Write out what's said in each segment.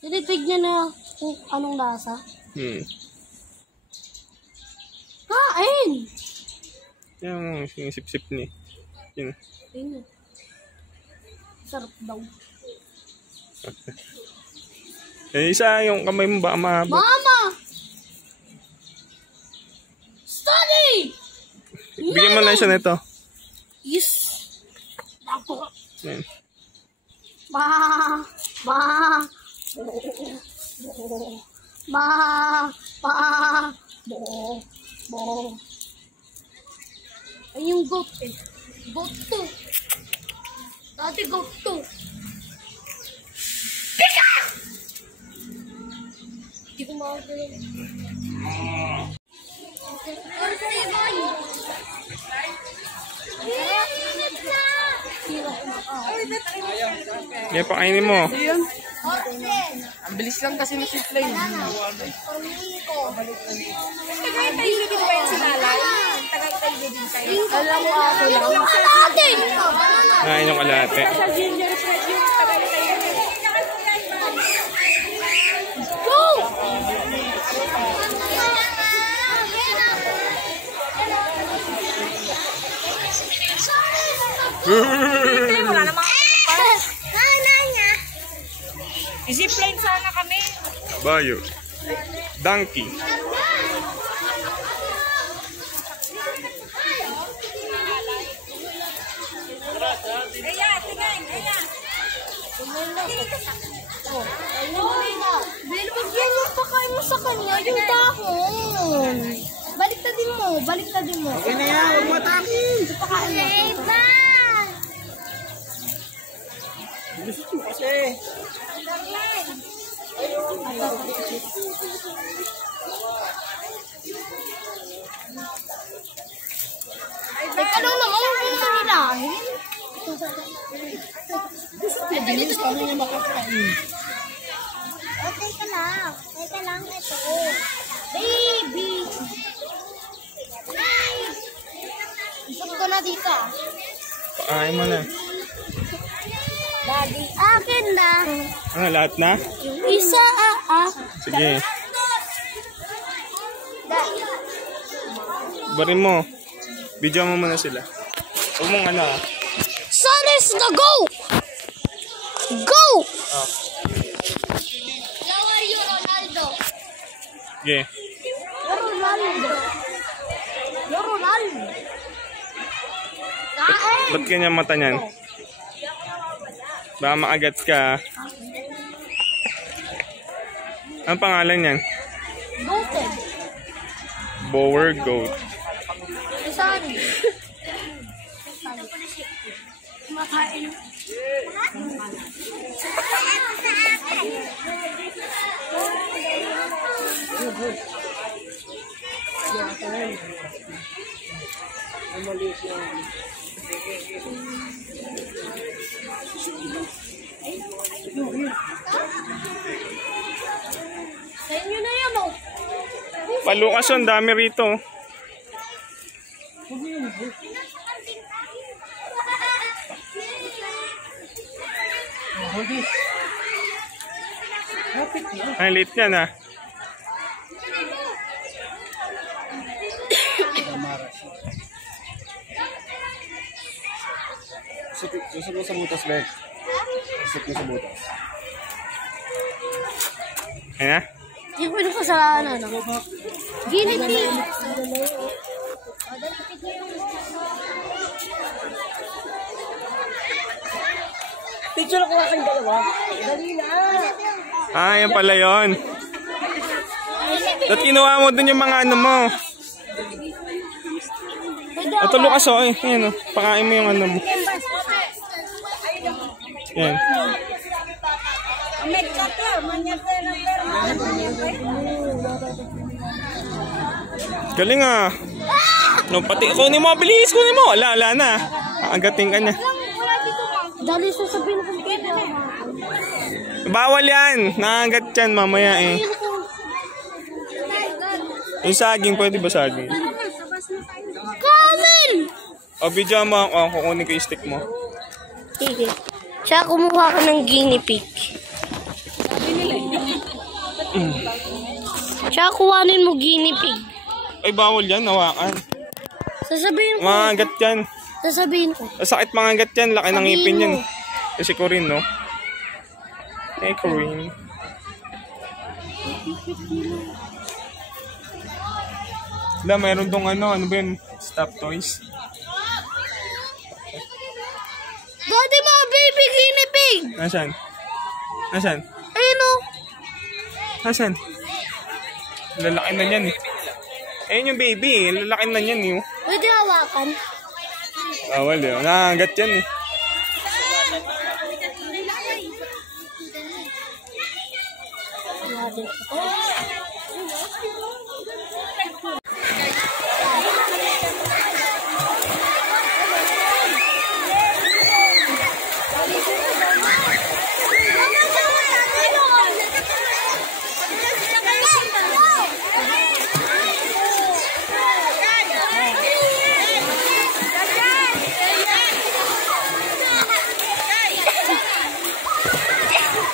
Tinitignan na kung anong lasa. Kain! Yung sinisip-sip ni. Yun. Ayun. Sarap daw. Eh, isa yung kamay mo ba mahaba? Mama! Study! Bigyan mo na isa nito. Yes! Ako. Yan. Ba! Ba! Ba! Ba! Bo! Bo! Ay, yung goat eh. Goat to. Dati goat to. Pika! Hindi ko makakaya. Yan, pakainin mo. Ang bilis lang kasi na si Play. Alam mo ako lang. Kalate! Kain yung kalate. Go! Wala namang zipline sana kami. Bayo. Donkey. Kaya, tingnan, kaya. Binibigyan mo pa kayo mo sa kanya yung dahon. Baliktadin mo, baliktadin mo. Okay na yan, huwag matakin. Pakain mo. Gusto mo kasi. Teka lang naman, kung manilahin. Bilis kami na makakain. Teka lang, ito. Baby! Isang ko na dito. Pakain mo na. Daddy, akin na. Ano, lahat na? Isa, Sige. Barin mo. Video mo muna sila. Huwag mong ano ah. Saris na go! Go! Oh. How are you, Ronaldo? Sige. Ronaldo. Ronaldo. Kain! Ba't ganyan mata niyan? Baka maagats ka. Ang pangalan niyan? Goated. Bower goat. Sorry. Makain. Sa inyo na yan, oh. Palukas yun, dami rito. Ay, lit yan ah. Susok mo sa butas, Bek. Susok mo sa butas. Ayan na. Yung pwede ko sa ano. Ginit pig. Picture ko kang dalawa. Dali na. Ah, yan pala yun. Dapat kinuha mo dun yung mga ano mo. Ito Lucas oh. Ayan oh. Pakain mo yung ano mo. Yan. Galing ah. No, pati kunin mo, bilis kunin mo. Wala na. Aagating ka na. Dali sasabihin kong pwede. Bawal yan. Naagat yan mamaya eh. Yung saging, pwede ba saging? Kamen! O, video mo ako. Kukunin ko yung stick mo. Sige. Siya, kumuha ka ng guinea pig. Tsaka kuhanin mo guinea pig. Ay, bawal yan. Hawakan. Sasabihin ko. Mangagat yan. Sasabihin ko. Sakit mangagat yan. Laki ng ngipin Sabihin yan. mo. Kasi Corinne, no? Hey, Corinne. Wala, mayroon tong ano ba yun? Stop toys. Daddy mo, baby guinea pig! Nasaan? Nasaan? Ayun o. Nasaan? Lalaki na yan eh. Ayun yung baby eh. Lalaki na yan eh. Pwede hawakan. Bawal eh. Nangagat yan eh.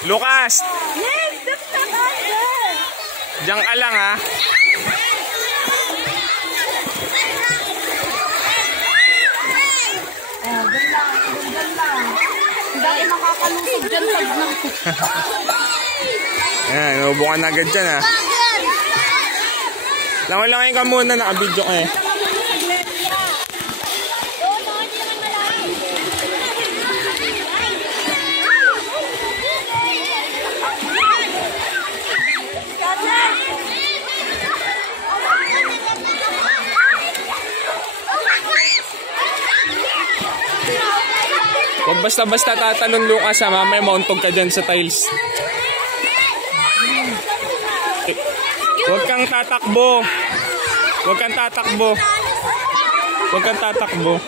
Lucas! Diyan ka lang ha. Hindi makakalusog dyan pag na. Ayan, naubukan na agad dyan ha. Langoy-langoy ka muna, nakabidyo ka eh. Huwag basta-basta tatalon, Lucas ha. Mamaya mauntog ka dyan sa tiles. Huwag kang tatakbo. Huwag kang tatakbo. Huwag kang tatakbo.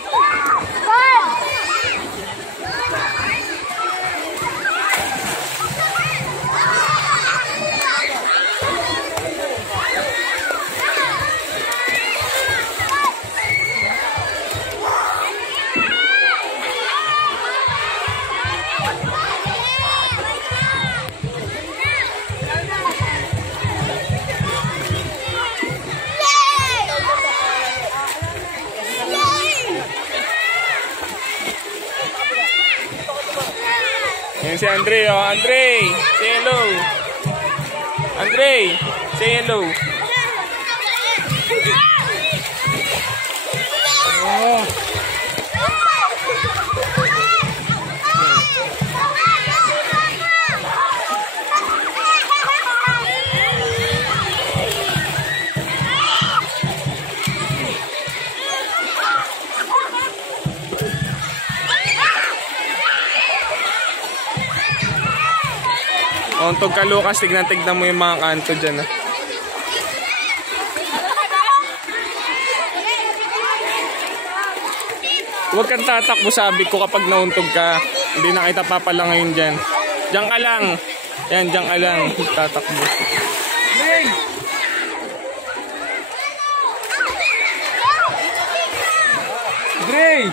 Yan si Andre, oh. Andre, say hello. Andre, say hello. Oh. Untog ka, Lucas. Tignan mo yung mga kanto dyan. Huwag kang tatakbo, sabi ko, kapag nauntog ka. Hindi na kita papalangayin dyan. Diyan ka lang. Yan, diyan ka lang. Tatakbo. Dre!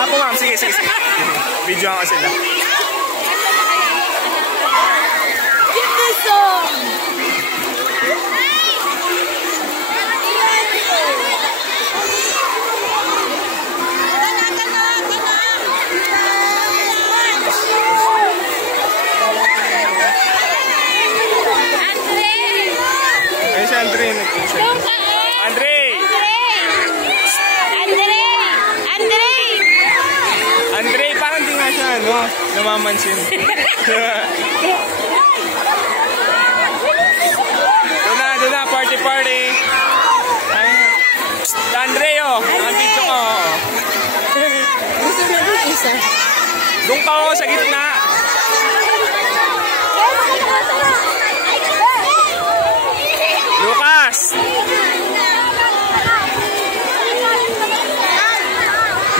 Ako ma'am, sige. Video ako sila. Get this song! Ay, si Andre nag-usap. Andre! Andre, parang di nga siya, no? Namamansin. Doon na, party. Ay, Andre, oh. Nakabidyo ko. Gusto na din isa. Doon ka, oh, sa gitna. Lucas!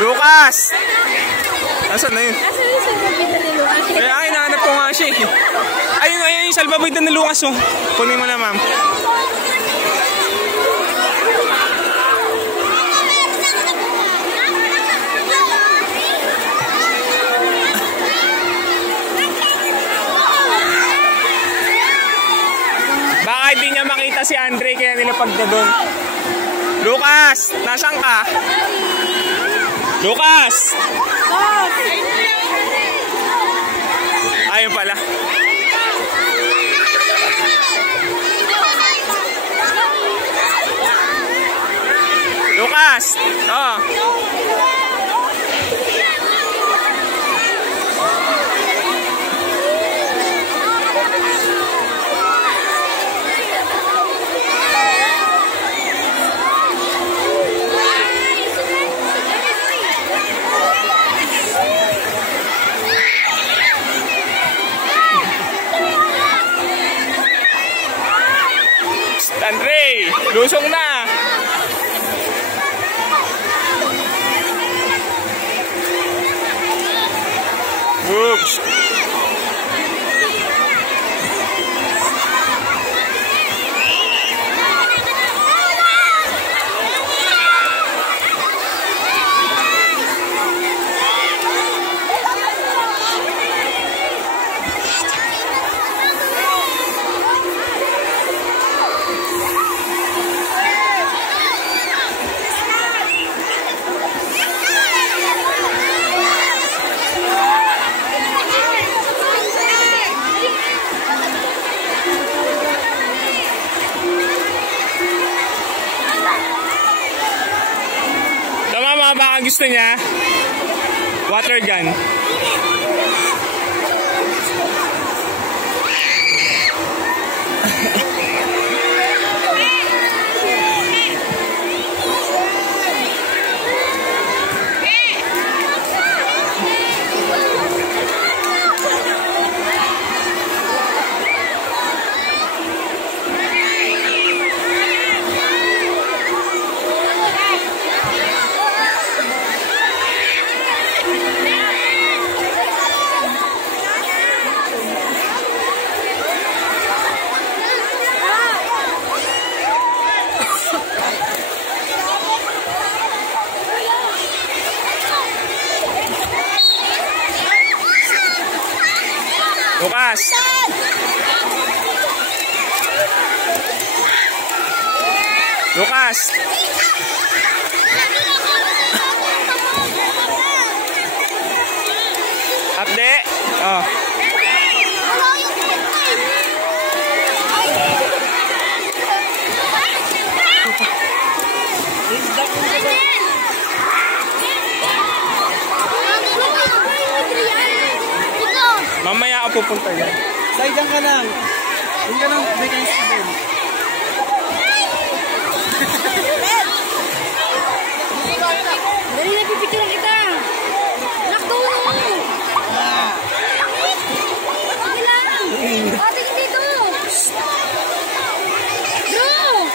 Lucas! Nasaan na yun? Asan yung salbabida ni Lucas? Ay, hinahanap ko nga siya eh. Ayun, ayun, yung salbabida ni Lucas oh. Kunin mo na, ma'am. Baka hindi niya makita si Andre kaya nilapag na doon. Lucas! Nasaan ka? Lucas! Ayun pala. Lucas! Oh. Andre, lusong na. Oops. Baka gusto niya water gun. Lucas! Lucas! Update? Oh. Mamaya ako pupunta yan. Saidan ka lang. Huwag ka lang, may kanis ka din. Dali na, pipicturean kita. Lockdown mo. Sige lang. Ate, dito. Bro.